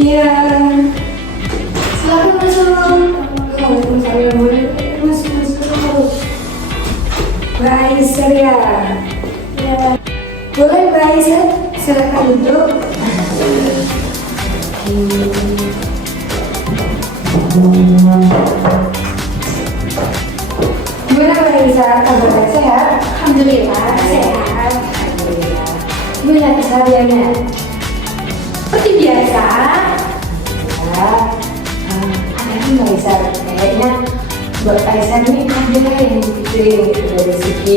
Iya. Selamat masuk. Waalaikumsalam. Masuk. Mbak Aisyah ya? Iya. Boleh Mbak Aisyah, silakan duduk. Gimana Mbak Aisyah, kabarnya sehat? Alhamdulillah sehat. Alhamdulillah. Gimana kesehariannya? Seperti biasa. Ya, ada nih Mbak Aisyah, kayaknya Mbak Aisyah ini ada yang dipikirin gitu dari segi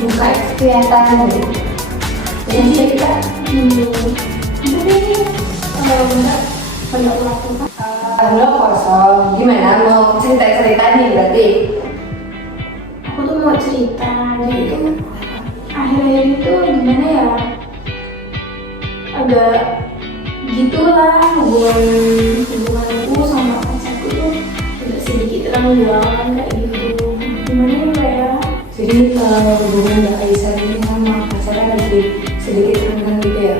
muka kelihatan gitu. Jadi kita Tapi enggak banyak waktu kan? lo kosong, gimana mau cerita-cerita nih berarti? Aku tuh mau cerita. Jadi itu akhir-akhir itu gimana ya? Agak gitulah hubunganku sama pacarku tuh agak sedikit renggang kayak gitu. Gimana ya Mbak ya? Jadi hubungan Mbak Aisyah ini sama pacarnya lagi sedikit renggang gitu ya?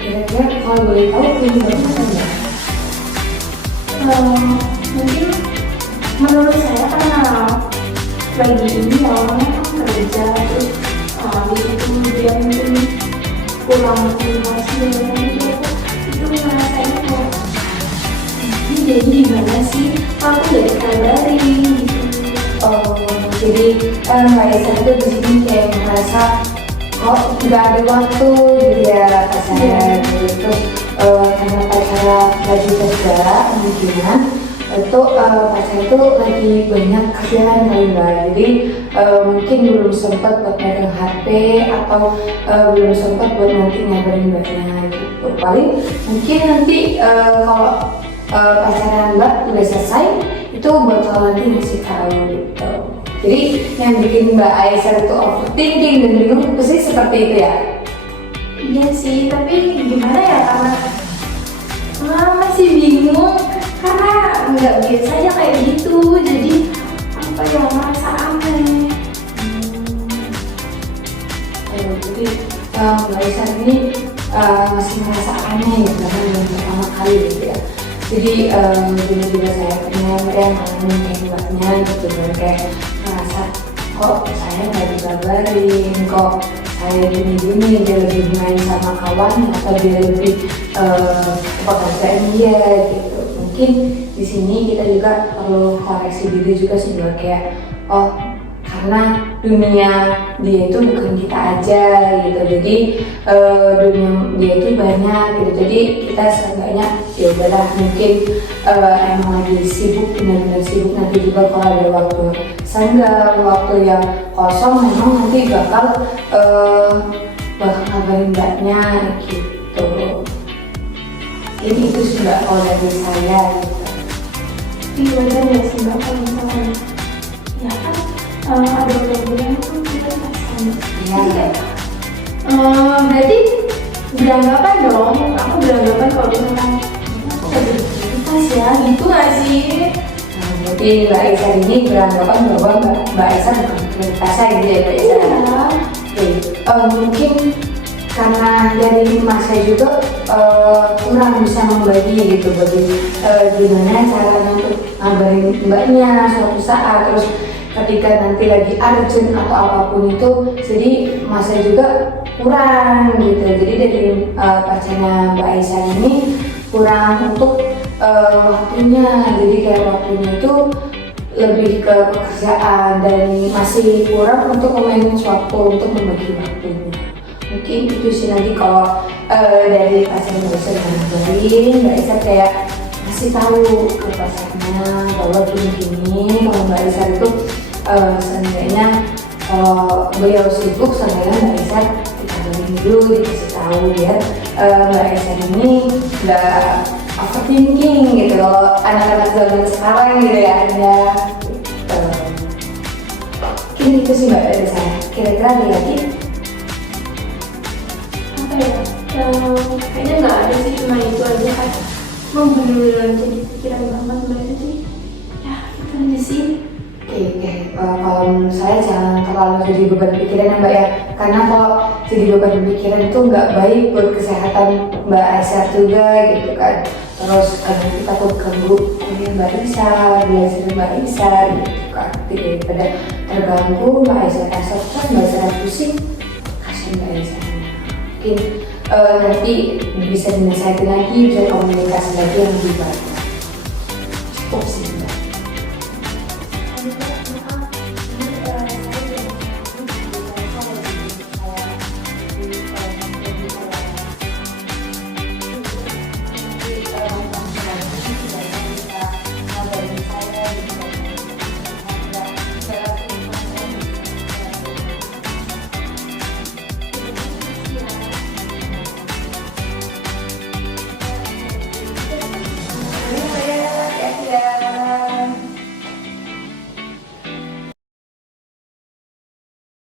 Kira-kira kalau boleh tahu penyebabnya apa ya? Mungkin menurut saya karena lagi ini awalnya kan kerja terus habis itu kemudian mungkin kurang motivasi dan itu ngerasain kok ini jadi gimana sih aku udah dikabarin gitu. Jadi Mbak Aisyah itu di sini kayak merasa kok nggak ada waktu gitu ya pacarnya gitu. Terus karena pacarnya lagi kerja mungkinan itu pacar itu lagi banyak kerjaan kali Mbak, jadi mungkin belum sempat buat megang HP atau belum sempat buat nanti ngabarin Mbaknya gitu. Paling mungkin nanti kalau pacaran Mbak udah selesai itu bakal nanti ngasih tahu gitu. Jadi yang bikin Mbak Aisyah itu overthinking dan bingung itu sih seperti itu ya? Iya sih, tapi gimana ya karena masih bingung karena nggak biasa aja kayak gitu, jadi apa ya merasa aneh. Jadi Mbak Aisyah ini masih merasa aneh gitu karena yang pertama kali gitu ya. Jadi juga saya pernah yang ngalamin kayak Mbaknya gitu, dan kayak merasa kok saya nggak dikabarin, kok saya gini-gini, dia lebih main sama kawan atau dia lebih pekerjaan dia gitu. Mungkin di sini kita juga perlu koreksi diri juga sih Mbak, kayak oh karena dunia dia itu bukan kita aja gitu, jadi dunia dia itu banyak gitu, jadi kita seenggaknya ya udahlah mungkin emang lagi sibuk, benar-benar sibuk, nanti juga kalau ada waktu senggang, waktu yang kosong memang nanti bakal ngabarin Mbaknya gitu. Ini itu sih Mbak kalau dari saya gitu. Iya wajar ya sih Mbak kalau misalkan ya kan ada problem itu kita pasti. Iya. Berarti beranggapan dong, aku beranggapan kalau misalkan prioritas ya, gitu nggak sih? Jadi Mbak Aisyah ini beranggapan bahwa Mbak Aisyah bukan prioritas saya gitu ya Mbak Aisyah. Mungkin karena dari mas saya juga kurang bisa membagi gitu, gimana caranya untuk ngabarin Mbaknya suatu saat, terus ketika nanti lagi urgent atau apapun itu, jadi mas saya juga kurang gitu. Jadi dari pacarnya Mbak Aisyah ini kurang untuk waktunya, jadi kayak waktunya itu lebih ke pekerjaan dan masih kurang untuk memanage waktu, untuk membagi waktunya. Mungkin itu sih nanti kalau dari pacarnya Mbak Aisyah ngabarin, Mbak Aisyah kayak kasih tahu ke pacarnya bahwa gini-gini, kalau Mbak Aisyah itu seenggaknya kalau beliau sibuk, seenggaknya Mbak Aisyah dikabarin dulu, dikasih tahu ya. Mbak Aisyah ini nggak overthinking gitu, kalau anak-anak zaman sekarang gitu ya ada gitu. Mungkin itu sih Mbak dari saya. Kira-kira ada lagi? Apa ya? Kayaknya nggak ada sih, cuma itu aja kan. Mau bener-bener jadi pikiran banget Mbak itu sih. Ya, itu aja sih. Oke. kalau menurut saya jangan terlalu jadi beban pikiran ya Mbak ya, karena kalau jadi beban pikiran itu nggak baik buat kesehatan Mbak Aisyah juga gitu kan. Terus nanti takut ganggu kuliah Mbak Isa, belajar Mbak Isa gitu kan. Daripada terganggu Mbak Aisyah stres, Mbak Aisyah pusing, kasihan Mbak Aisyah. Mungkin nanti bisa dinasihatin lagi, bisa komunikasi lagi yang lebih baik.